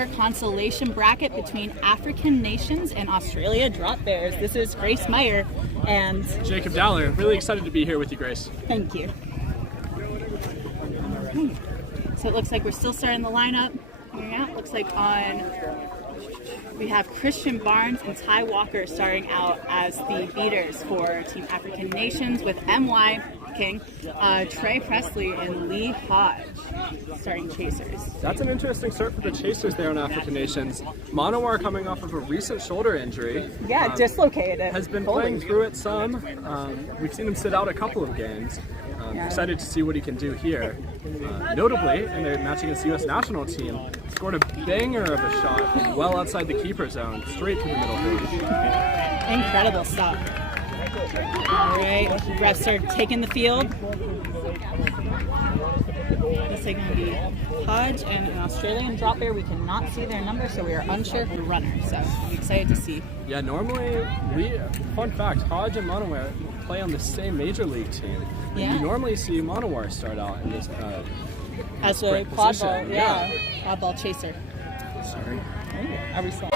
indoor consolation bracket between African nations and Australia drop bears. This is Grace Meyer and Jacob Dowler. Really excited to be here with you, Grace. Thank you. So it looks like we're still starting the lineup. Yeah, it looks like we have Christian Barnes and Ty Walker starting out as the beaters for Team African Nations, with M.Y. King, Trey Presley, and Lee Hodge starting chasers. That's an interesting start for the chasers there on African Nations. Manowar, coming off of a recent shoulder injury. Yeah, dislocated it. Has been playing through it some. We've seen him sit out a couple of games. Excited to see what he can do here. Notably, in their match against the U.S. national team, scored a banger of a shot from well outside the keeper zone, straight through the middle hoop. Incredible stuff. All right, refs are taking the field. This is going to be Hodge and an Australian drop bear. We cannot see their number, so we are unsure of the runner. So I'm excited to see. Yeah, normally, fun fact, Hodge and Manowar play on the same major league team. Yeah. You normally see Manowar start out in this as a quadball, quadball chaser. Sorry.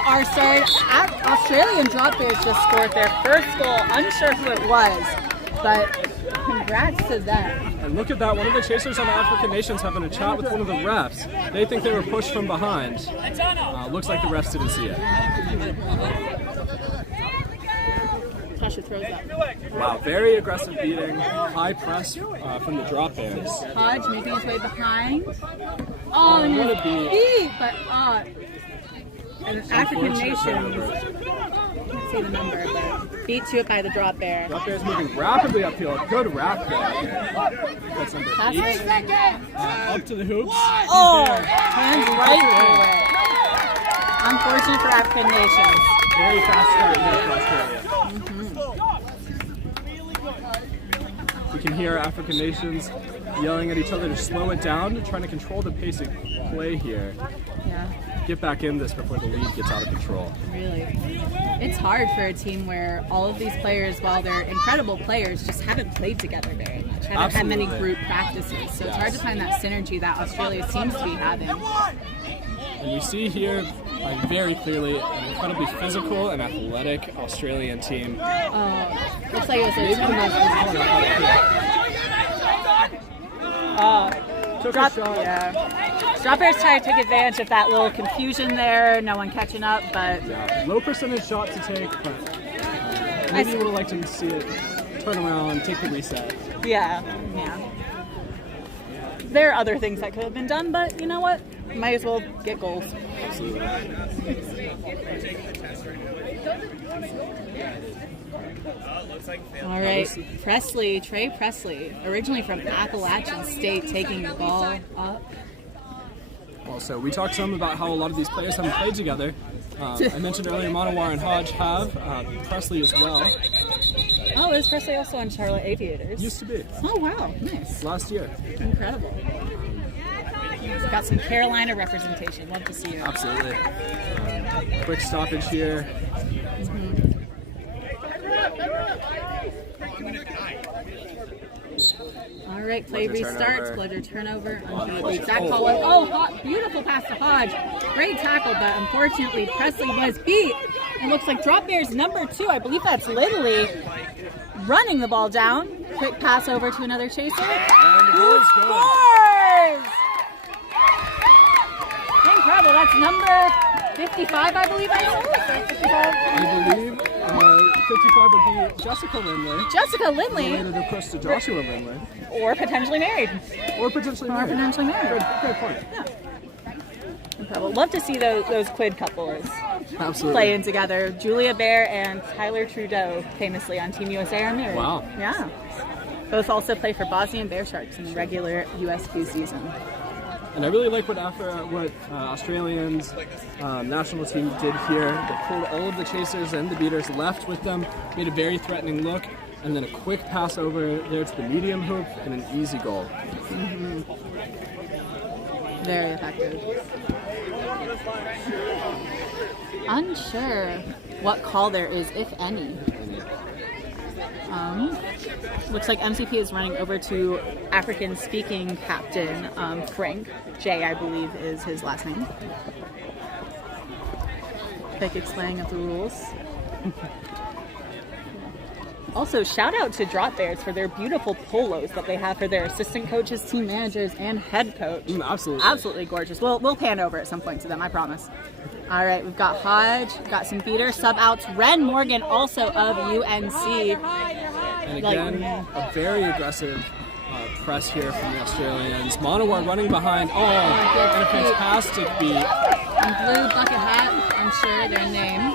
Our Australian drop bears just scored their first goal. Unsure who it was, but congrats to them. And look at that, one of the chasers on the African Nations having a chat with one of the refs. They think they were pushed from behind. Looks like the refs didn't see it. Tasha throws up. Wow, very aggressive beating, high press from the drop bears. Hodge making his way behind. Oh, and what a beat! But and African Nations, can't say the number, but beat to it by the drop bear. Drop bear's moving rapidly upfield. Good wrap there. That's number 8. Up to the hoops. Oh, hands right through it. Unfortunate for African Nations. Very fast start here for Australia. We can hear African Nations yelling at each other to slow it down, trying to control the pace of play here. Yeah. Get back in this before the lead gets out of control. Really. It's hard for a team where all of these players, while they're incredible players, just haven't played together very much. Haven't had many group practices. So it's hard to find that synergy that Australia seems to be having. And we see here very clearly an incredibly physical and athletic Australian team. Looks like it was maybe the most took a shot. Yeah. Drop bears try to take advantage of that little confusion there. No one catching up, but low percentage shot to take, but maybe you would have liked to see it turn around, take the reset. Yeah. There are other things that could have been done, but you know what? Might as well get goals. Absolutely. All right, Trey Presley, originally from Appalachian State, taking the ball up. Also, we talked some about how a lot of these players haven't played together. I mentioned earlier Manowar and Hodge have, Presley as well. Oh, is Presley also on Charlotte Aviators? Used to be. Oh, wow, nice. Last year. Incredible. Got some Carolina representation. Love to see you. Absolutely. Quick stoppage here. All right, play restarts. Bludger turnover. The exact call was, oh, beautiful pass to Hodge. Great tackle, but unfortunately Presley was beat. It looks like drop bears number 2. I believe that's Lindley running the ball down. Quick pass over to another chaser. And who scores? Incredible. That's number 55, I believe. 55. I believe 55 would be Jessica Lindley. Jessica Lindley. Related, of course, to Joshua Lindley. Or potentially married. Or potentially married. Good point. Yeah. Incredible. Love to see those Quid couples playing together. Julia Bear and Tyler Trudeau, famously on Team USA, are married. Wow. Yeah. Both also play for Bosnian Bear Sharks in the regular USQ season. And I really like what Australians national team did here. They pulled all of the chasers and the beaters, left with them, made a very threatening look, and then a quick pass over there to the medium hoop and an easy goal. Very effective. Unsure what call there is, if any. Looks like MCP is running over to African-speaking captain Frank. Jay, I believe, is his last name. quick explaining of the rules. Also, shout out to Drop Bears for their beautiful polos that they have for their assistant coaches, team managers, and head coach. Absolutely. Absolutely gorgeous. We'll pan over at some point to them, I promise. All right, we've got Hodge, we've got some beater sub outs. Ren Morgan, also of UNC. And again, a very aggressive press here from the Australians. Monowar running behind. Oh, and a fantastic beat. And blue bucket hat, I'm sure their name.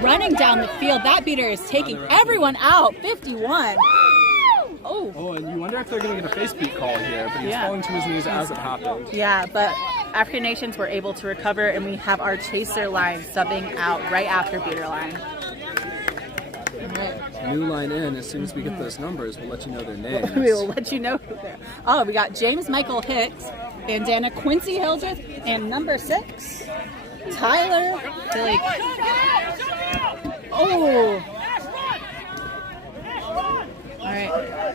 Running down the field, that beater is taking everyone out. 51. Oh, and you wonder if they're going to get a face beat call here, but he's falling to his knees as it happened. Yeah, but African nations were able to recover, and we have our chaser line subbing out right after beater line. New line in. As soon as we get those numbers, we'll let you know their names. We will let you know who they're. Oh, we got James Michael Hicks, bandana Quincy Hildreth, and number 6, Tyler Philly. Oh! All right,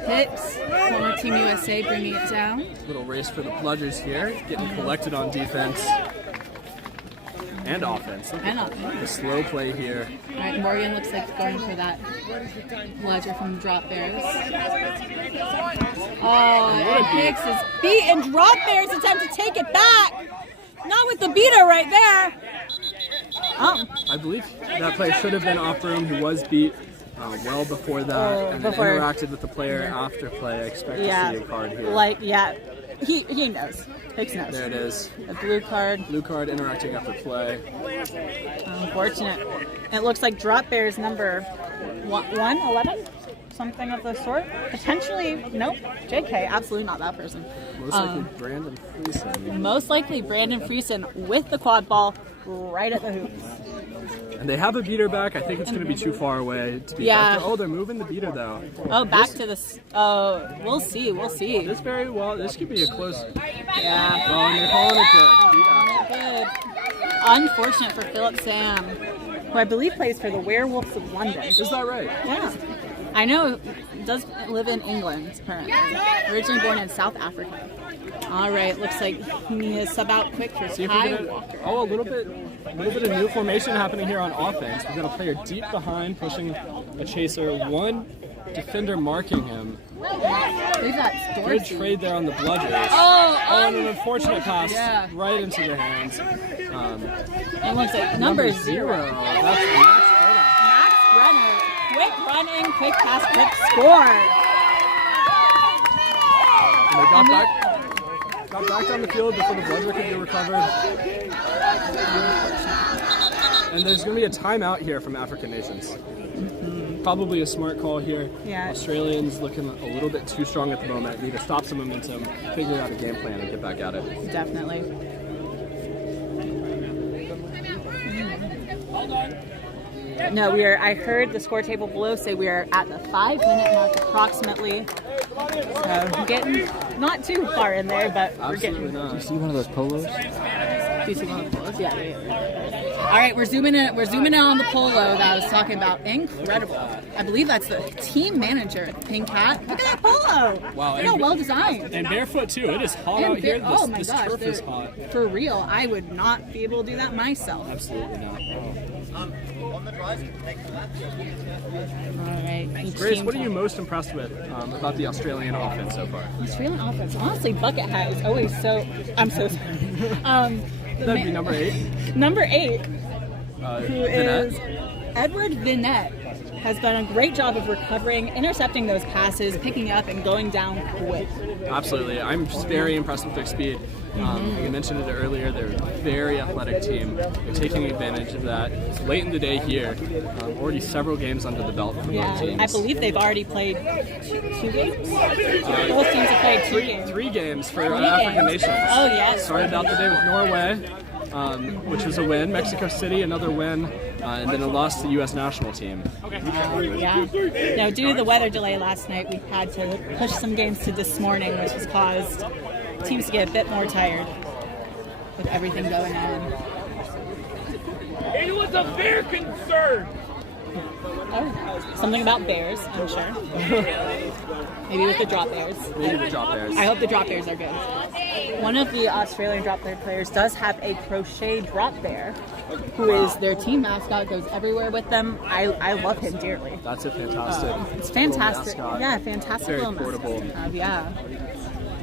Hicks, former Team USA, bringing it down. Little race for the bludgers here, getting collected on defense and offense. Look at the slow play here. All right, Morgan looks like going for that bludger from the Drop Bears. Oh, and Hicks is beat, and Drop Bears attempt to take it back. Not with the beater right there. I believe that play should have been off room. He was beat well before that, and then interacted with the player after play. I expect to see a card here. He knows. Hicks knows. There it is. A blue card. Blue card interacting after play. Unfortunate. And it looks like Drop Bears number 111? Something of the sort. Potentially, nope. JK, absolutely not that person. Most likely Brandon Friesen. Most likely Brandon Friesen with the quad ball right at the hoops. And they have a beater back. I think it's going to be too far away to be faster. Oh, they're moving the beater though. Oh, back to this. Oh, we'll see. We'll see. This could be a close. Yeah. Well, and they're calling it good. Good. Unfortunate for Philip Sam, who I believe plays for the Werewolves of London. Is that right? Yeah. I know, does live in England currently. Originally born in South Africa. All right, looks like he needs to sub out quick for Ty Walker. Oh, a little bit of new formation happening here on offense. We've got a player deep behind, pushing a chaser. One defender marking him. We've got Good trade there on the bludgers. Oh, and an unfortunate pass right into the hands. It looks like number 0. That's Max Brenner. Quick running, quick pass, quick score. And they got back down the field before the bludger could be recovered. And there's going to be a timeout here from African nations. Probably a smart call here. Yeah. Australians looking a little bit too strong at the moment. Need to stop some momentum, figure out a game plan, and get back at it. Definitely. No, I heard the score table below say we are at the 5-minute mark approximately. So getting not too far in there, but we're getting. Do you see one of those polos? Do you see one of the polos? Yeah. All right, we're zooming in. We're zooming in on the polo that I was talking about. Incredible. I believe that's the team manager, Pink Hat. Look at that polo. Wow. Look how well designed. And barefoot too. It is hot out here. This gosh, turf is hot. For real, I would not be able to do that myself. Absolutely not. All right. Grace, what are you most impressed with about the Australian offense so far? Australian offense. Honestly, bucket hat is always so. I'm so sorry. That'd be number 8. Number 8, who is Edward Vinette, has done a great job of recovering, intercepting those passes, picking up, and going down quick. Absolutely. I'm just very impressed with their speed. You mentioned it earlier, they're a very athletic team. They're taking advantage of that. It's late in the day here. Already several games under the belt for both teams. I believe they've already played two games. Both teams have played 2 games. 3 games for African nations. Oh, yes. Started out the day with Norway, which was a win. Mexico City, another win. And then a loss to the U.S. national team. Yeah. Now, due to the weather delay last night, we had to push some games to this morning, which has caused teams to get a bit more tired with everything going on. It was a bear concern. Oh, something about bears, I'm sure. Maybe with the Drop Bears. Maybe the Drop Bears. I hope the Drop Bears are good. one of the Australian drop bear players does have a crochet drop bear, who is their team mascot, goes everywhere with them. I love him dearly. That's a fantastic. It's fantastic. Little mascot. Yeah, fantastic Very little portable. mascot. Yeah.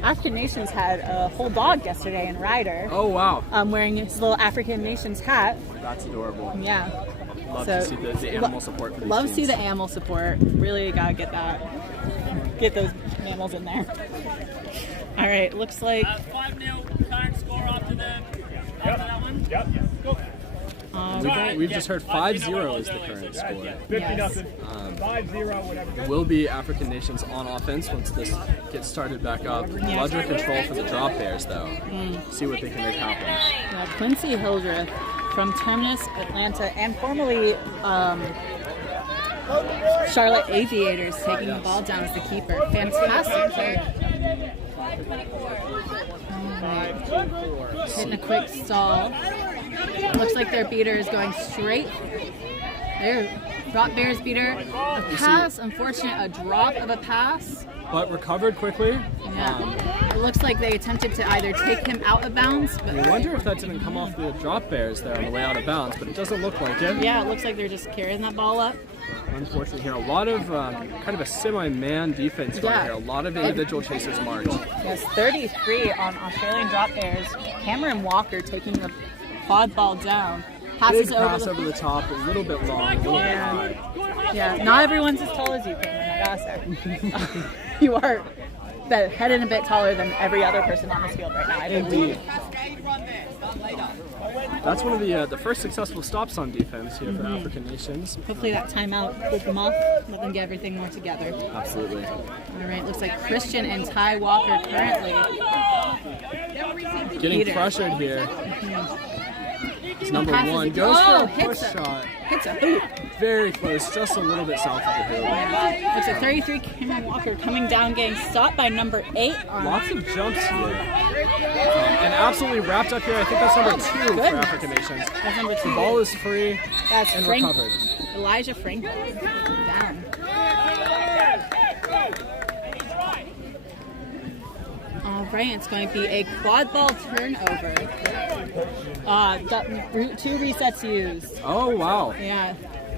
African Nations had a whole dog yesterday in Ryder. Oh wow. Wearing his little African Nations hat. That's adorable. Yeah. Love to see the animal support for these Love to teams. see the animal support. Really gotta get those mammals in there. All right, looks like 5-0 current score after that one. Yep. Go. We've just heard 5-0 is the current score. 50-0. 5-0, whatever. Will be African Nations on offense once this gets started back up. Bludger control for the drop bears though. See what they can make happen. Yeah, Quincy Hildreth from Terminus, Atlanta, and formerly Charlotte Aviators taking the ball down as the keeper. Fantastic player. Hitting a quick stall. Looks like their beater is going straight. Their drop bears beater. A pass, unfortunate, a drop of a pass. But recovered quickly. Yeah. It looks like they attempted to either take him out of bounds. But I wonder if that didn't come off the drop bears there on the way out of bounds, but it doesn't look like it. yeah, it looks like they're just carrying that ball up. Unfortunately here, a lot of kind of a semi-man defense right here. A lot of individual chasers march. Yes, 33 on Australian drop bears. Cameron Walker taking the quad ball down. Big pass over the top, a little bit long, a little bit high. Yeah, not everyone's as tall as you, Cameron, I gotta say. You are the head and a bit taller than every other person on this field right now, I believe. That's one of the first successful stops on defense here for African Nations. Hopefully that timeout cooled them off, let them get everything more together. Absolutely. All right, looks like Christian and Ty Walker currently Getting pressured here. It's number one. Goes for a push shot. Hits a hoop. Very close, just a little bit south of the hoop. Yeah. Looks like 33 Cameron Walker coming down, getting stopped by number 8. Lots of jumps here. And absolutely wrapped up here. I think that's number 2 for African Nations. That's number 2. The ball is free That's and Frank, recovered. Elijah Franklin down. All right, it's going to be a quad ball turnover. 2 resets used. Oh, wow. Yeah.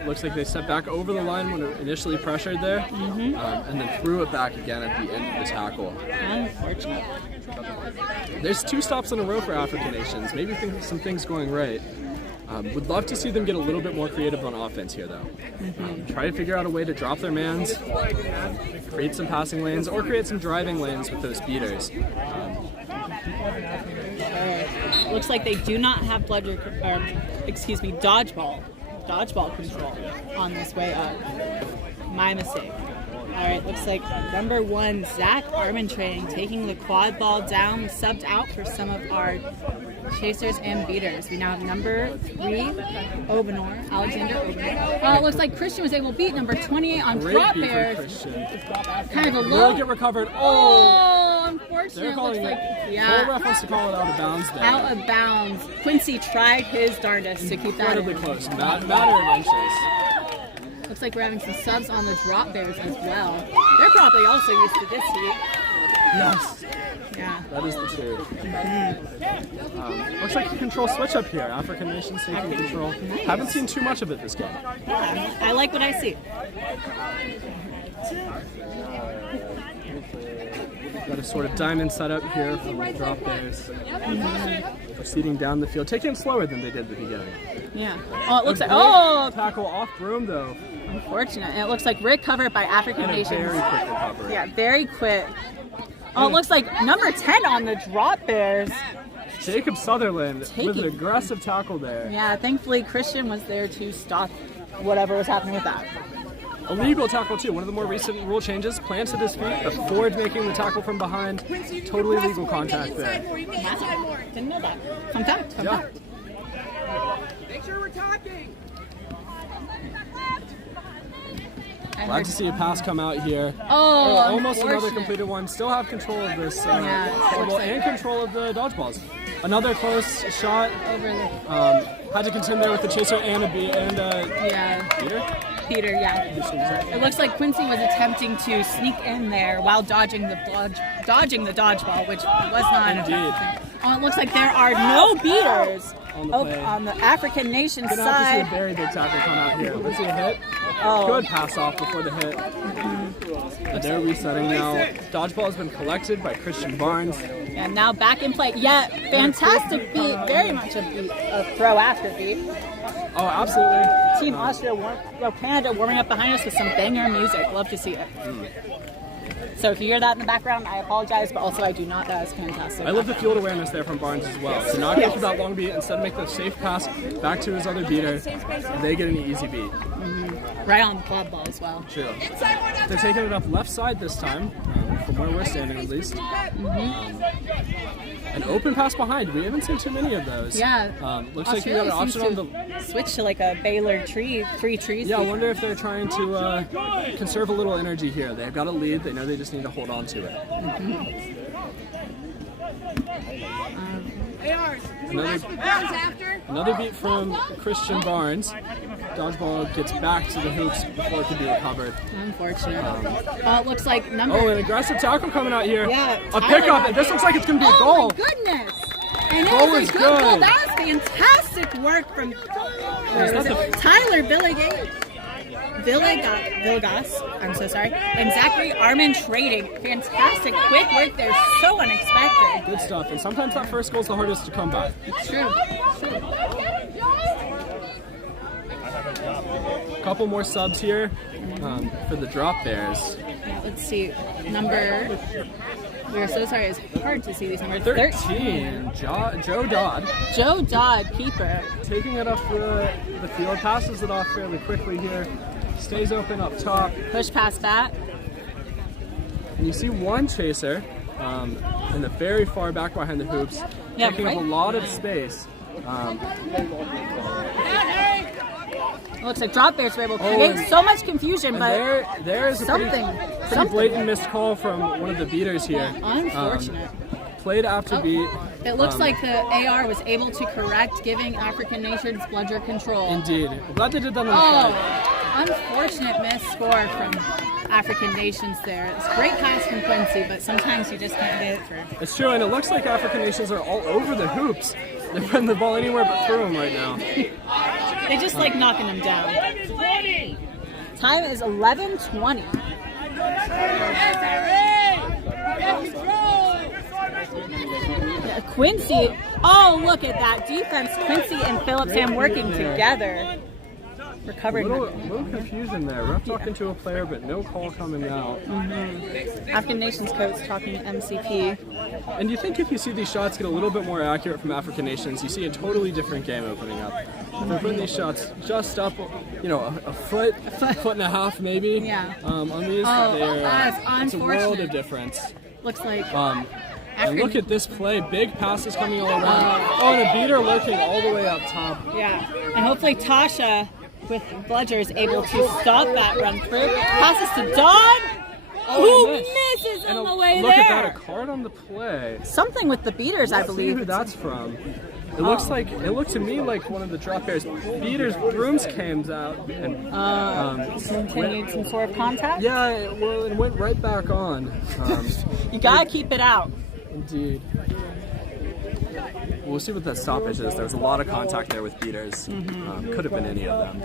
Looks like they stepped back over the line when initially pressured there, and then threw it back again at the end of the tackle. Unfortunate. There's 2 stops in a row for African Nations. Maybe some things going right. Would love to see them get a little bit more creative on offense here, though. Try to figure out a way to drop their mans, create some passing lanes, or create some driving lanes with those beaters. Looks like they do not have dodgeball control on this way up. My mistake. All right, looks like number 1, Zach Armentrout, taking the quad ball down, subbed out for some of our chasers and beaters. We now have number 3, Alexander Obenor. It looks like Christian was able to beat number 28 on drop bears. Kind of a low. Will get recovered. Oh, unfortunate. They're calling looks it. like, yeah. Full reference to call it out of bounds there. Out of bounds. Quincy tried his darndest to keep that Incredibly in. close. Matter of inches. Looks like we're having some subs on the drop bears as well. They're probably also used to this heat. Yes. Yeah. That is the truth. Looks like a control switch up here. African Nations taking control. Haven't seen too much of it this game. Yeah, I like what I see. Got a sort of diamond setup here from the drop bears. Proceeding down the field, taking it slower than they did at the beginning. Yeah. Oh, it looks like tackle off broom though. Unfortunate. And it looks like recovered by African Nations. Very quick recovery. Yeah, very quick. Oh, it looks like number 10 on the drop bears. Jacob Sutherland with an aggressive tackle there. Yeah, thankfully Christian was there to stop whatever was happening with that. Illegal tackle too. One of the more recent rule changes. Planted his feet before making the tackle from behind. Totally legal contact there. Yeah. Didn't know that. Fun fact. Fun fact. Make sure we're talking. Glad to see a pass come out here. Oh, almost another completed one. Still have control of this quaffle and control of the dodgeballs. Another close shot. Over the had to contend there with the chaser and a beater. Peter, yeah. It looks like Quincy was attempting to sneak in there while dodging the dodgeball, which was not. Indeed. Oh, it looks like there are no beaters on the African nation Gonna side. have to see a very big tackle come out here. Let's see a hit. Oh. Good pass off before the hit. And they're resetting now. Dodgeball has been collected by Christian Barnes. And now back in play. Yeah, fantastic beat. Very much a throw after beat. Oh, absolutely. Team Canada warming up behind us with some banger music. Love to see it. So if you hear that in the background, I apologize, but also I do not. That is fantastic. I love the field awareness there from Barnes as well. So not go for that long beat, instead make the safe pass back to his other beater, and they get an easy beat. Right on the club ball as well. True. They're taking it up left side this time, from where we're standing at least. An open pass behind. We haven't seen too many of those. Yeah. Looks like you got an option on the switch to like a Baylor tree, 3 trees. Yeah, I wonder if they're trying to conserve a little energy here. They've got a lead. They know they just need to hold on to it. Another beat from Christian Barnes. Dodgeball gets back to the hoops before it can be recovered. Unfortunate. It looks like number. Oh, an aggressive tackle coming out here. Yeah, a pickup, and this looks like it's going to be a goal. Oh my goodness! And it Goal was is a good goal. good. That was fantastic work from Tyler Villegas, I'm so sorry, and Zachary Armin trading. Fantastic, quick work there, so unexpected. Good stuff, and sometimes that first goal is the hardest to come by. It's true. A couple more subs here for the Drop Bears. Yeah, let's see, we're so sorry, it's hard to see these numbers. 13, Joe Dodd. Joe Dodd, keeper. Taking it up the field, passes it off fairly quickly here. Stays open up top. Push pass back. And you see one chaser in the very far back behind the hoops, taking up a lot of space. It looks like Drop Bears were able to create so much confusion, but there is a pretty blatant missed call from one of the beaters here. Unfortunate. Played after beat. It looks like the AR was able to correct, giving African nations bludger control. Indeed. I'm glad they did that on the fly. Unfortunate missed score from African nations there. It's a great pass from Quincy, but sometimes you just can't get it through. It's true, and it looks like African nations are all over the hoops. They're putting the ball anywhere but through them right now. They just like knocking them down. Time is 11:20. Quincy, oh look at that defense. Quincy and Phillips Ham working together. Recovering. A little confusion there. Ref talking to a player, but no call coming out. African nations coach talking to MCP. And you think if you see these shots get a little bit more accurate from African nations, you see a totally different game opening up. They're putting these shots just up, a foot and a half maybe. Yeah. On these, it's a world of difference. Looks like. And look at this play, big passes coming all around. Oh, and a beater lurking all the way up top. Yeah, and hopefully Tasha with bludgers able to stop that run through. Passes to Dodd, who misses on the way look there. Look at that, a card on the play. Something with the beaters, I believe. See who that's from. It looked to me like one of the Drop Bears beaters' brooms came out and continued some sort of contact. Yeah, it went right back on. You gotta keep it out. Indeed. We'll see what that stoppage is. There was a lot of contact there with beaters. Could have been any of them.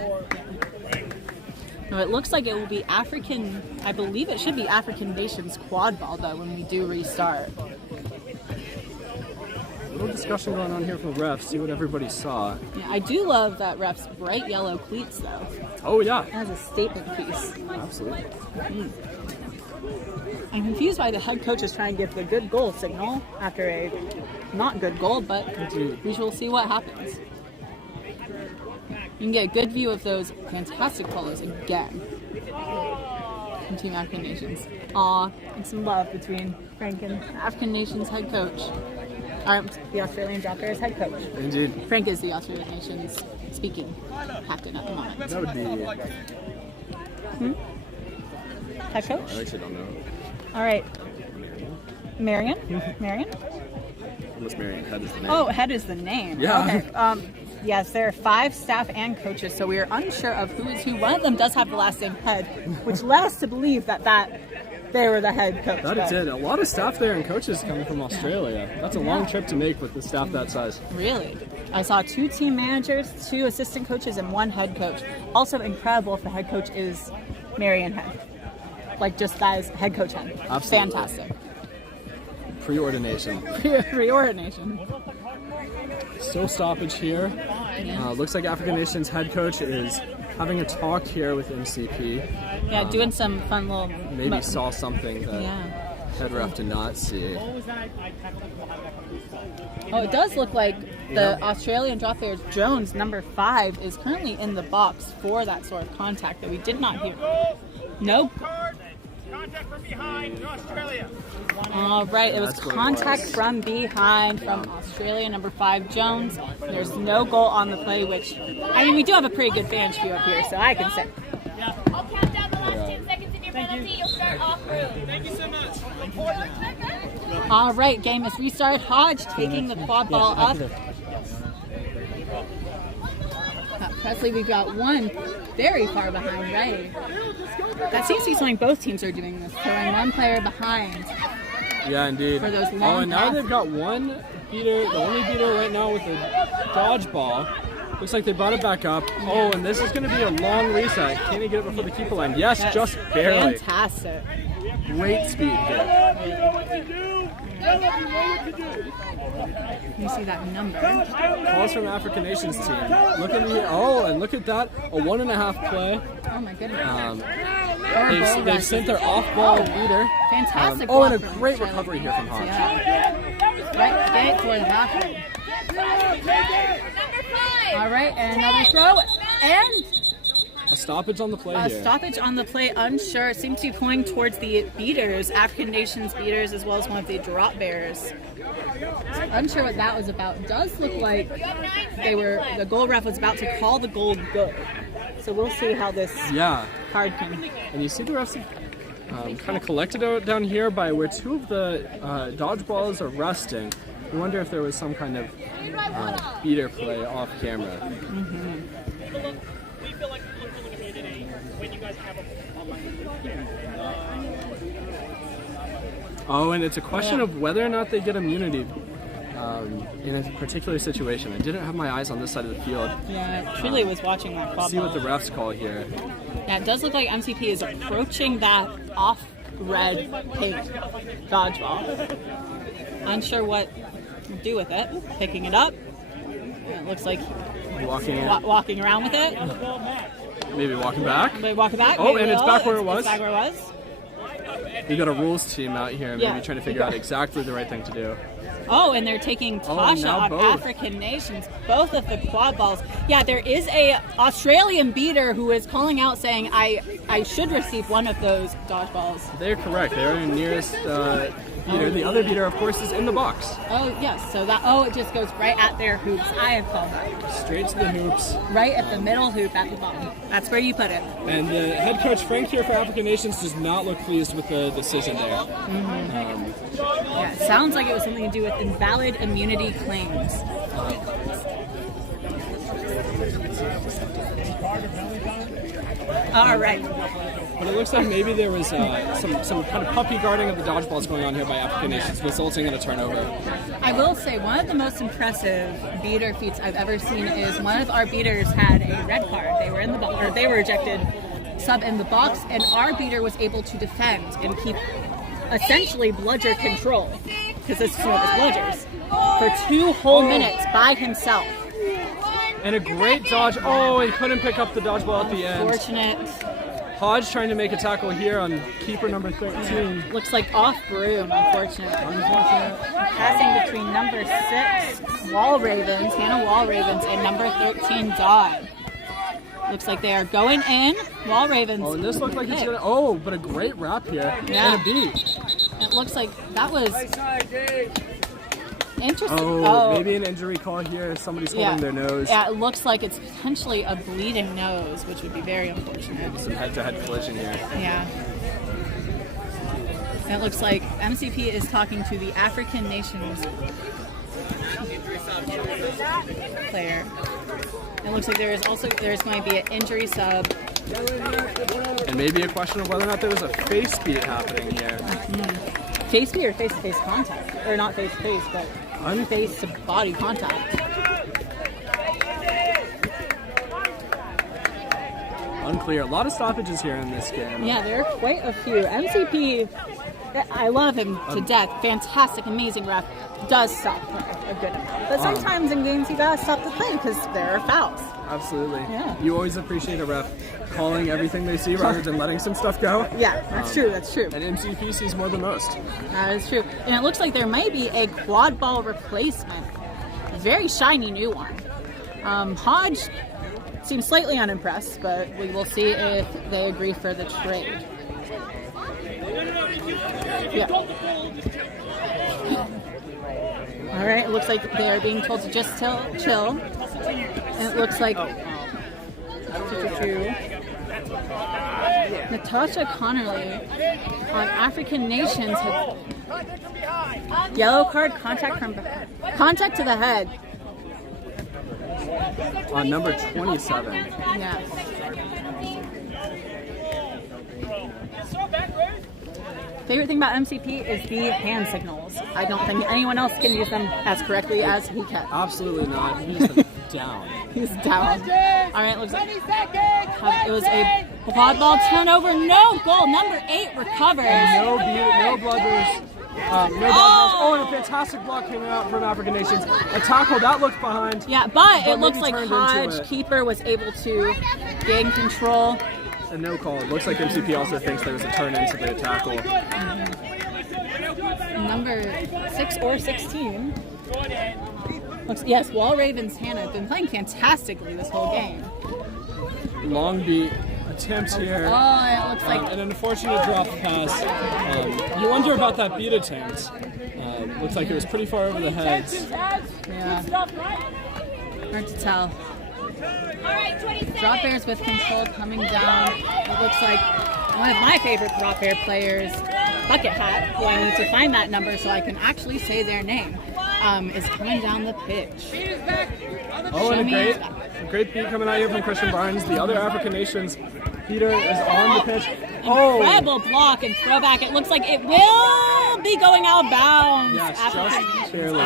No, it looks like it will be African, I believe it should be African Nations Quadball though when we do restart. A little discussion going on here from refs, see what everybody saw. Yeah, I do love that ref's bright yellow cleats though. Oh yeah. That is a statement piece. Absolutely. I'm confused why the head coach is trying to give the good goal signal after a not good goal, but we shall see what happens. You can get a good view of those fantastic follows again from Team African Nations. Aw, and some love between Frank and African Nations head coach. The Australian Drop Bears head coach. Indeed. Frank is the Australian Nations speaking captain at the moment. That would be... Head coach? I actually don't know. All right. Marion? Marion? Unless Marion, head is the name. Oh, head is the name. Yeah. Okay. Yes, there are 5 staff and coaches, so we are unsure of who is who. One of them does have the last name Head, which led us to believe that they were the head coach. That is it. A lot of staff there and coaches coming from Australia. That's a long trip to make with the staff that size. Really? I saw 2 team managers, 2 assistant coaches, and 1 head coach. Also incredible if the head coach is Marion Head. Like, just that is head coach Head. Absolutely. Fantastic. Preordination. Preordination. Still stoppage here. Looks like African Nation's head coach is having a talk here with MCP. Yeah, doing some fun little... Maybe saw something that head ref did not see. Oh, it does look like the Australian drop player Jones, number 5, is currently in the box for that sort of contact that we did not hear. No. Contact from behind, Australia. All right, it was contact from behind from Australia, number 5, Jones. There's no goal on the play, which, I mean, we do have a pretty good fan view up here, so I can say. I'll count down the last 10 seconds of your penalty. You'll start off room. Thank you so much. All right, game is restarted. Hodge taking the quad ball up. Presley, we've got 1 very far behind, right? That seems to be something both teams are doing this, throwing 1 player behind. Yeah, indeed. For those long and now passes. they've got 1 beater, the only beater right now with a dodgeball. Looks like they brought it back up. Oh, and this is going to be a long reset. Can he get it before the keeper line? Yes, just barely. Fantastic. Great speed here. You see that number. Calls from African Nations team. Look at me. Oh, and look at that. A 1.5 play. Oh my goodness. They've sent their off-ball beater. Fantastic. And a block from great Australia. recovery here from Hodge. Yeah. Right gate for the bathroom. Number 5. All right, and another throw. And A stoppage on the play a here. stoppage on the play, unsure. Seems to be pulling towards the beaters, African Nations beaters, as well as one of the drop bearers. Unsure what that was about. Does look like the goal ref was about to call the goal good. So we'll see how this card can. And you see the refs kind of collected out down here by where 2 of the dodgeballs are resting. We wonder if there was some kind of beater play off camera. We feel like we're eliminated when you guys have a Oh, and it's a question of whether or not they get immunity in a particular situation. I didn't have my eyes on this side of the field. Yeah, truly was watching that quad See what the ball. refs call here. Yeah, it does look like MCP is approaching that off red pink dodgeball. Unsure what to do with it. Picking it up. It looks like walking around with it. Maybe walking back. Maybe walking back. Oh, maybe and it's back where it was. It's back where it was. You got a rules team out here, maybe trying to figure Yeah. out exactly the right thing to do. Oh, and they're taking Tasha now on both. African Nations, both of the quad balls. Yeah, there is a Australian beater who is calling out saying, I should receive one of those dodgeballs. They're correct. They're the nearest beater. The other beater, of course, is in the box. Oh, yes. So it just goes right at their hoops. I have called that. Straight to the hoops. Right at the middle hoop at the bottom. That's where you put it. And the head coach, Frank, here for African Nations does not look pleased with the decision there. Yeah, it sounds like it was something to do with invalid immunity claims. All right. But it looks like maybe there was some kind of puppy guarding of the dodgeballs going on here by African Nations, resulting in a turnover. I will say one of the most impressive beater feats I've ever seen is one of our beaters had a red card. They were in the box, or they were ejected, sub in the box, and our beater was able to defend and keep essentially bludger control, because this is what was bludgers, for 2 whole minutes by himself. And a great dodge. Oh, he couldn't pick up the dodgeball at the end. Fortunate. Hodge trying to make a tackle here on keeper number 13. Looks like off broom, unfortunately. Passing between number 6, Hannah Wall-Ravens, and number 13, Dodd. Looks like they are going in. Wall-Ravens. Oh, and this looked like he's gonna. Oh, but a great wrap here. Yeah. And a beat. It looks like that was interesting. Oh, maybe an injury call here. Somebody's holding their nose. Yeah, it looks like it's potentially a bleeding nose, which would be very unfortunate. Some head-to-head collision here. Yeah. It looks like MCP is talking to the African Nations player. It looks like there's going to be an injury sub. And maybe a question of whether or not there was a face beat happening here. Face beat or face-to-face contact? Or not face-to-face, but face-to-body contact. Unclear. A lot of stoppages here in this game. Yeah, there are quite a few. MCP, I love him to death. Fantastic, amazing ref. Does stop play a good amount. But sometimes in games you gotta stop the play because there are fouls. Absolutely. Yeah. You always appreciate a ref calling everything they see rather than letting some stuff go. Yeah, that's true. And MCP sees more than most. That is true. And it looks like there might be a quad ball replacement. Very shiny new one. Hodge seems slightly unimpressed, but we will see if they agree for the trade. Yeah. All right, it looks like they are being told to just chill. And it looks like Natasha Connerly on African Nations had yellow card contact to the head. On number 27. Yeah. Favorite thing about MCP is the hand signals. I don't think anyone else can use them as correctly as he can. Absolutely not. He used them down. He's down. All right, looks like it was a quad ball turnover. No goal. Number 8 recovers. No bludgers. No balls. Oh, and a fantastic block came out from African Nations. A tackle that looked behind. Yeah, but it looks like Hodge, keeper, was able to gain control. And no call. It looks like MCP also thinks there was a turn into the tackle. Number 6 or 16. Yes, Wall Ravens Hannah have been playing fantastically this whole game. Long beat attempt here. Oh, it looks like an unfortunate drop pass. You wonder about that beat attempt. Looks like it was pretty far over the heads. Yeah. Hard to tell. Drop Bears with control coming down. It looks like one of my favorite Drop Bear players, Bucket Hat, who I need to find that number so I can actually say their name, is coming down the pitch. Oh, and a great beat coming out here from Christian Barnes. The other African Nations beater is on the pitch. Incredible block and throwback. It looks like it will be going out of bounds. Yes, after just barely.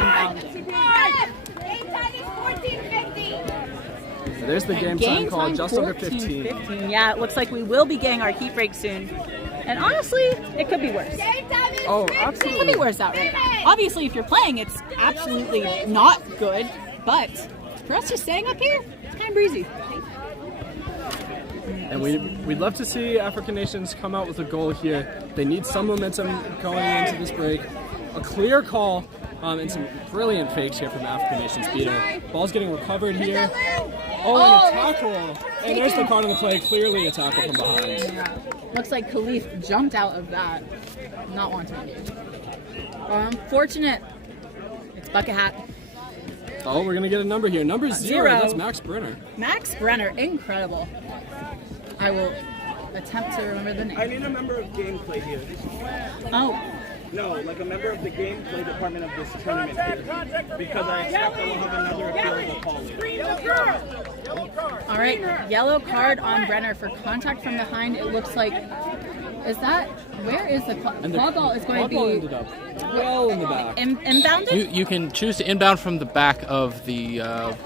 There's the game time call, just over 15. Yeah, it looks like we will be getting our heat break soon. And honestly, it could be worse. Oh, absolutely. It could be worse out right now. Obviously, if you're playing, it's absolutely not good. But for us just staying up here, it's kind of breezy. And we'd love to see African Nations come out with a goal here. They need some momentum going into this break. A clear call. And some brilliant fakes here from African Nations beater. Ball's getting recovered here. Oh, and a tackle. And there's the card on the play. Clearly a tackle from behind. Yeah. Looks like Khalif jumped out of that. Not wanting to engage. Unfortunate. It's Bucket Hat. Oh, we're going to get a number here. Number 0. That's Max Brenner. Max Brenner. Incredible. I will attempt to remember the name. I need a member of gameplay here. Oh. No, like a member of the gameplay department of this tournament here. Because I expect I will have another appeal to call. All right, yellow card on Brenner for contact from behind. It looks like, where is the quad ball is going to be? Ended up well in the back. Inbounded? You can choose to inbound from the back of the zone.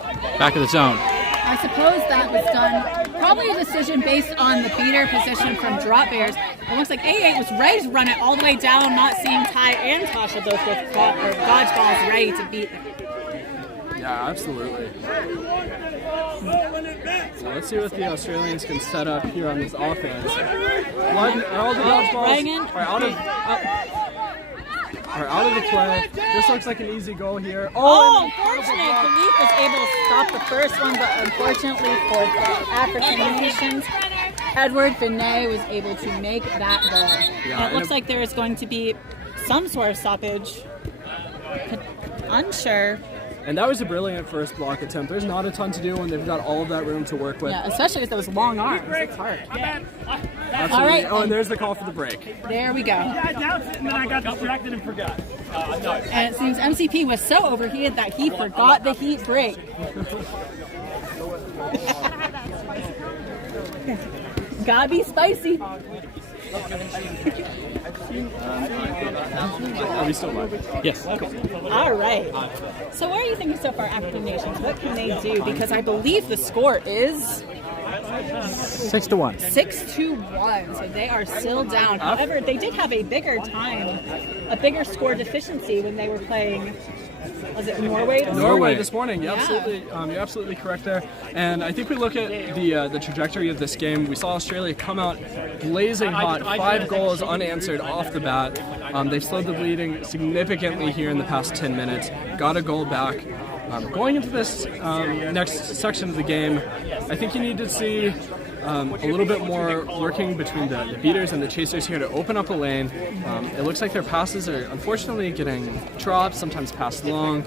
I suppose that was done, probably a decision based on the beater position from Drop Bears. It looks like A8 was ready to run it all the way down, not seeing Ty and Tasha both with dodgeballs ready to beat them. Yeah, absolutely. So let's see what the Australians can set up here on this offense. All the dodgeballs are out of the play. This looks like an easy goal here. Oh, unfortunately, Khalif was able to stop the first one, but unfortunately for the African Nations, Edward Vinay was able to make that goal. Yeah, and it looks like there is going to be some sort of stoppage. Unsure. And that was a brilliant first block attempt. There's not a ton to do when they've got all of that room to work with. Yeah, especially with those long arms. It's hard. Absolutely. All right. Oh, and there's the call for the break. There we go. I announced it and then I got distracted and forgot. And it seems MCP was so overheated that he forgot the heat break. Gotta be spicy. Are we still live? Yes. Okay. All right. So what are you thinking so far, African nations? What can they do? Because I believe the score is 6-1. 6-1. So they are still down. However, they did have a bigger score deficiency when they were playing. Was it Norway? Norway this morning. Yeah. You're absolutely correct there. And I think we look at the trajectory of this game. We saw Australia come out blazing hot, 5 goals unanswered off the bat. They've slowed the bleeding significantly here in the past 10 minutes. Got a goal back. Going into this next section of the game, I think you need to see a little bit more working between the beaters and the chasers here to open up a lane. It looks like their passes are unfortunately getting dropped, sometimes passed long,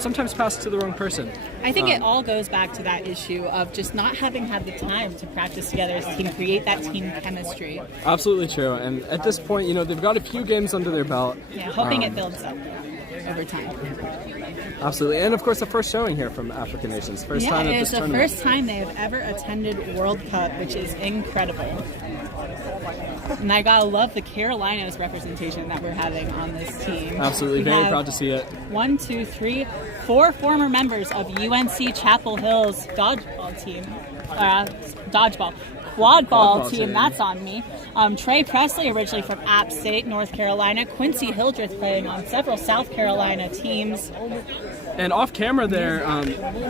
sometimes passed to the wrong person. I think it all goes back to that issue of just not having had the time to practice together as a team, create that team chemistry. Absolutely true. And at this point, they've got a few games under their belt. Yeah, hoping it builds up over time. Absolutely. And of course, the first showing here from African nations. First time at this tournament. It's the first time they have ever attended World Cup, which is incredible. And I gotta love the Carolinas representation that we're having on this team. Absolutely. Very proud to see it. 1, 2, 3, 4 former members of UNC Chapel Hill's dodgeball team. Quadball team, that's on me. Trey Presley, originally from App State, North Carolina. Quincy Hildreth playing on several South Carolina teams. And off camera there,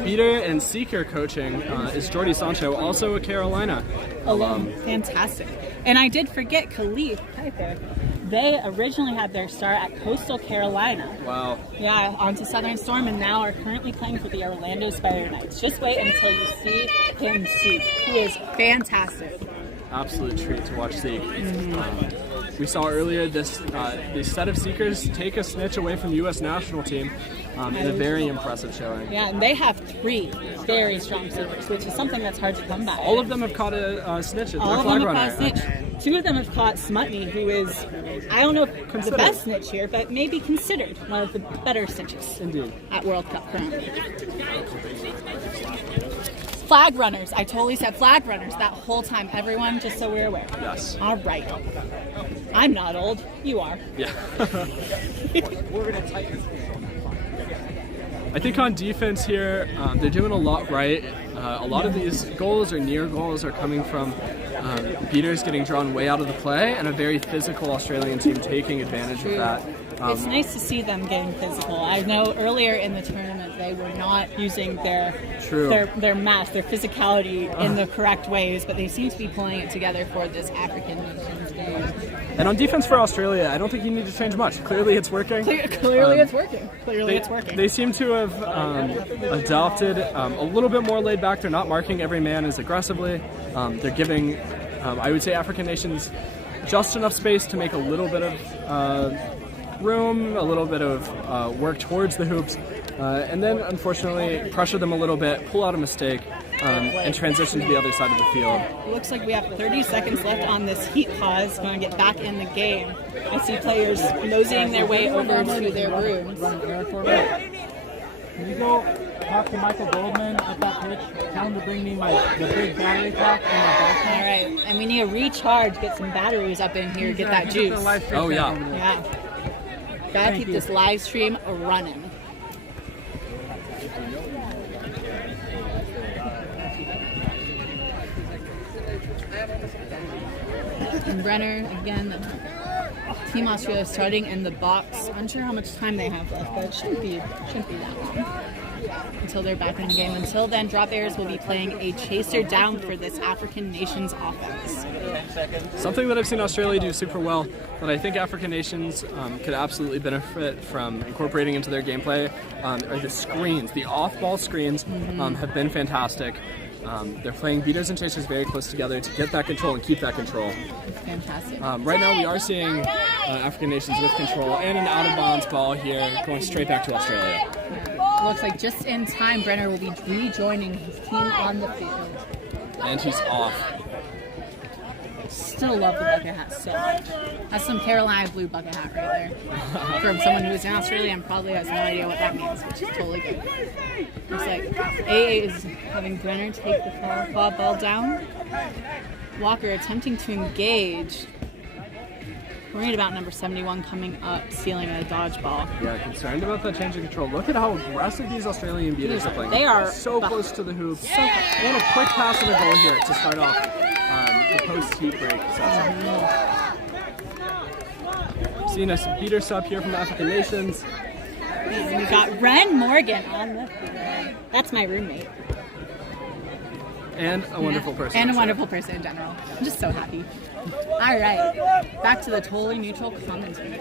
beater and seeker coaching is Jordy Sancho, also a Carolina alum. Fantastic. And I did forget Khalif Piper. They originally had their start at Coastal Carolina. Wow. Yeah, onto Southern Storm, and now are currently playing for the Orlando Spider Knights. Just wait until you see him seek. He is fantastic. Absolute treat to watch Seek. We saw earlier this set of Seekers take a snitch away from the U.S. national team in a very impressive showing. Yeah, and they have 3 very strong Seekers, which is something that's hard to come by. All of them have caught a snitch. All of them have caught a snitch. 2 of them have caught Smutney, who is, I don't know if the best snitch here, but maybe considered one of the better snitches. Indeed. At World Cup currently. Flag runners. I totally said flag runners that whole time. Everyone, just so we're aware. Yes. All right. I'm not old. You are. Yeah. I think on defense here, they're doing a lot right. A lot of these goals or near goals are coming from beaters getting drawn way out of the play and a very physical Australian team taking advantage of that. It's nice to see them getting physical. I know earlier in the tournament they were not using their mass, their physicality in the correct ways, but they seem to be pulling it together for this African nations game. And on defense for Australia, I don't think you need to change much. Clearly it's working. Clearly it's working. Clearly it's working. They seem to have adopted a little bit more laid back. They're not marking every man as aggressively. They're giving, I would say, African nations just enough space to make a little bit of room, a little bit of work towards the hoops, and then unfortunately pressure them a little bit, pull out a mistake, and transition to the other side of the field. It looks like we have 30 seconds left on this heat pause. Going to get back in the game. I see players moseying their way over to their rooms. Can you go talk to Michael Goldman at that pitch? Tell him to bring me the big battery pack and my backpack. All right, and we need to recharge, get some batteries up in here, get that juice. Oh yeah. Yeah. Gotta keep this live stream running. And Brenner, again, Team Australia starting in the box. Unsure how much time they have left, but it shouldn't be that long until they're back in the game. Until then, Drop Airs will be playing a chaser down for this African nations offense. Something that I've seen Australia do super well that I think African nations could absolutely benefit from incorporating into their gameplay are the screens. The off-ball screens have been fantastic. They're playing beaters and chasers very close together to get that control and keep that control. It's fantastic. Right now we are seeing African nations with control and an out-of-bounds ball here going straight back to Australia. Looks like just in time, Brenner will be rejoining his team on the field. And he's off. Still love the bucket hat so much. That's some Carolina blue bucket hat right there. From someone who's in Australia and probably has no idea what that means, which is totally good. Looks like AA is having Brenner take the quad ball down. Walker attempting to engage. Worried about number 71 coming up, stealing a dodgeball. Yeah, concerned about that change of control. Look at how aggressive these Australian beaters are playing. They are so close to the hoop. And a quick pass to the goal here to start off the post-heat break session. Seeing a beater sub here from the African nations. And we got Ren Morgan on the field. That's my roommate. And a wonderful person. And a wonderful person in general. I'm just so happy. All right, back to the totally neutral commentary.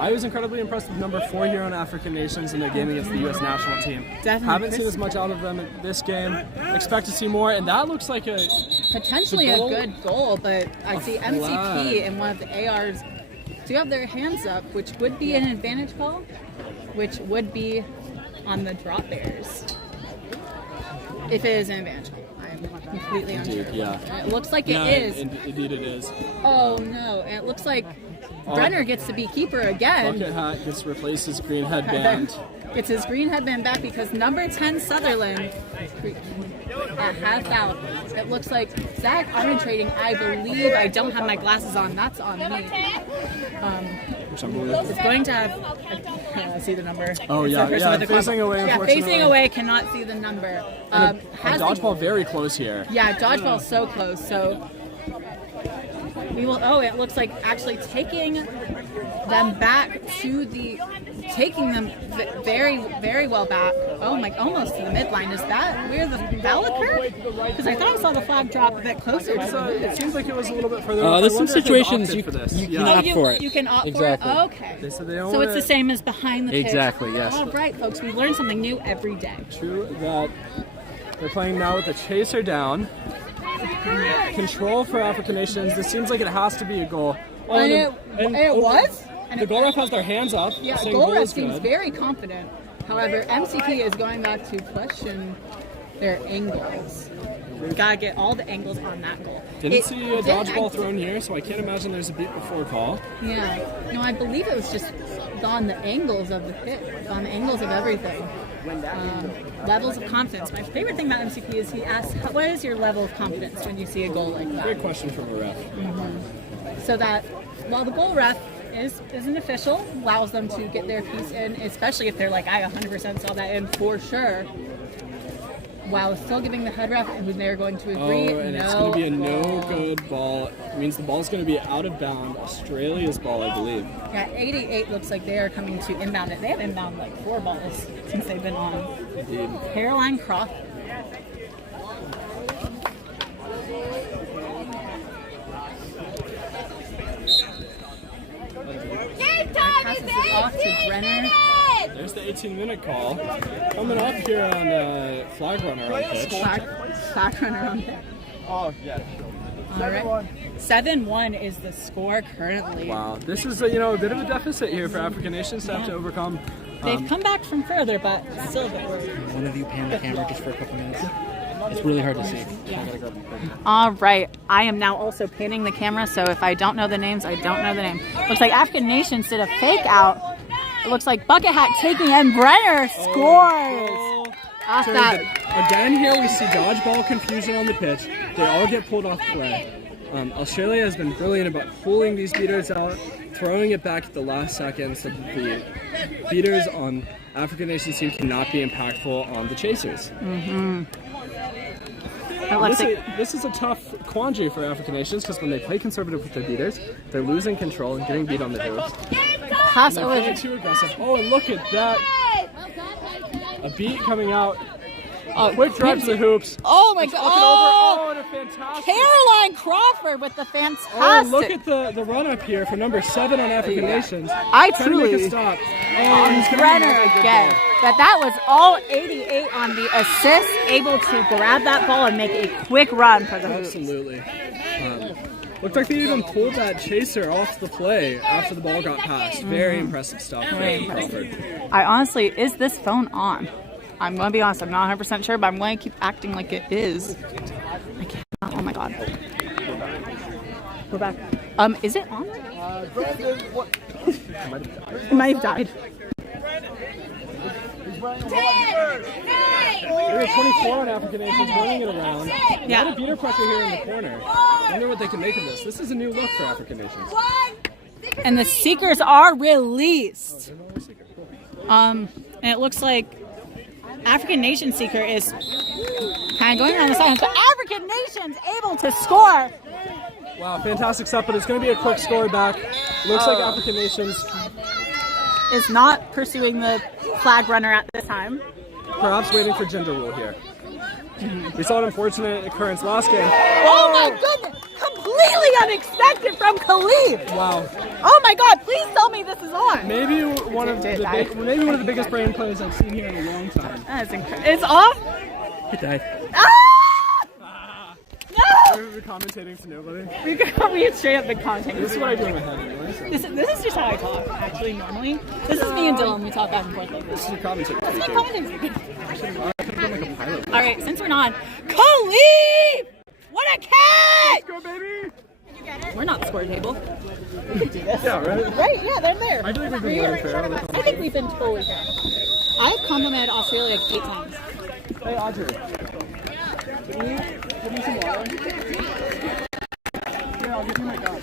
I was incredibly impressed with number 4 here on African Nations in their game against the U.S. national team. Definitely. Haven't seen as much out of them in this game. Expect to see more, and that looks like a potentially a good goal, but I see MCP and one of the ARs do have their hands up, which would be an advantage call, which would be on the drop bears. If it is an advantage call. I'm completely unsure. Yeah. It looks like it is. Indeed it is. Oh no, and it looks like Brenner gets to be keeper again. Bucket hat gets to replace his green headband. It's his green headband back because number 10 Sutherland at half out. It looks like Zach arbitrating, I believe. I don't have my glasses on. That's on me. It's going to have. I see the number. Oh yeah, facing away. Yeah, facing away, cannot see the number. Has dodgeball very close here. Yeah, dodgeball so close. So we will. Oh, it looks like actually taking them back to the. Taking them very, very well back. Oh my, almost to the midline. Is that where the foul occurred? Because I thought I saw the flag drop a bit closer. It seems like it was a little bit further. There's some situations you can opt for it. You can opt exactly. for it? Okay. They said they So it's the same as behind the pitch? Exactly, yes. All right, folks, we learn something new every day. True that. They're playing now with the chaser down. Control for African nations. This seems like it has to be a goal. And it was? The goal ref has their hands up. Yeah, goal ref seems very confident. However, MCP is going back to question their angles. We gotta get all the angles on that goal. Didn't see a dodgeball thrown here, so I can't imagine there's a beat before call. Yeah. No, I believe it was just on the angles of the pitch, on the angles of everything. Levels of confidence. My favorite thing about MCP is he asks, what is your level of confidence when you see a goal like that? Great question from a ref. So that while the goal ref is an official, allows them to get their piece in, especially if they're like, I 100% saw that in for sure, while still giving the head ref who they're going to agree. Oh, and it's going to be a no-good ball. It means the ball's going to be out of bound. Australia's ball, I believe. Yeah, 88 looks like they are coming to inbound it. They have inbound like 4 balls since they've been on. Indeed. Caroline Crawford. Passes it off to Brenner. There's the 18-minute call. Coming up here on flag runner on pitch. Flag runner on pitch. Oh, yeah. All right. 7-1 is the score currently. Wow. This is a bit of a deficit here for African nations to have to overcome. They've come back from further, but still a bit worried. One of you pan the camera just for a couple minutes. It's really hard to see. All right. I am now also panning the camera, so if I don't know the names, I don't know the name. Looks like African Nations did a fake out. It looks like Bucket Hat taking and Brenner scores. Off that. Again, here we see dodgeball confusion on the pitch. They all get pulled off play. Australia has been brilliant about pulling these beaters out, throwing it back at the last second so that the beaters on African Nations team cannot be impactful on the chasers. This is a tough quandary for African nations because when they play conservative with their beaters, they're losing control and getting beat on the hoops. Pass and they're playing too aggressive. Oh, and look at that. A beat coming out. Quick drive to the hoops. Oh my God. Oh, and a fantastic. Caroline Crawford with the fantastic. Oh, look at the run up here for number 7 on African Nations. I truly. Make a stop. Brenner again. That was all 88 on the assist, able to grab that ball and make a quick run for the hoops. Absolutely. Looked like they even pulled that chaser off the play after the ball got passed. Very impressive stuff. Very impressive. I honestly, is this phone on? I'm going to be honest, I'm not 100% sure, but I'm going to keep acting like it is. I can't. Oh my. god. We're back. Is it on? Brandon, what? It might have died. There are 24 on African Nations running it around. Yeah. A lot of beater pressure here in the corner. I wonder what they can make of this. This is a new look for African Nations. And the seekers are released. And it looks like African Nation seeker is kind of going around the side. But African Nation's able to score. Wow, fantastic stuff, but it's going to be a quick score back. Looks like African Nations Is not pursuing the flag runner at this time. perhaps waiting for gender rule here. We saw an unfortunate occurrence last game. Oh my goodness! Completely unexpected from Khalif! Wow. Oh my god, please tell me this is on! Maybe one of the biggest brain plays I've seen here in a long time. That is incredible. It's off? It died. Ah! No! We're commentating to nobody. We straight up big content. This is what I do in my head anyway. So. This is just how I talk, actually, normally. This is me and Dylan, we talk back and forth like this. This is your commentating. That's my commentating. Like a pilot. Alright, since we're not, Khalif! What a catch! Let's go, baby! We're not the score table. We could do this. Yeah, right? Right, yeah, they're there. I feel like we've been really fair. I think we've been totally fair. I've complimented Australia like 8 times. Hey, Audrey. Give me some water. Here, I'll give you my gun.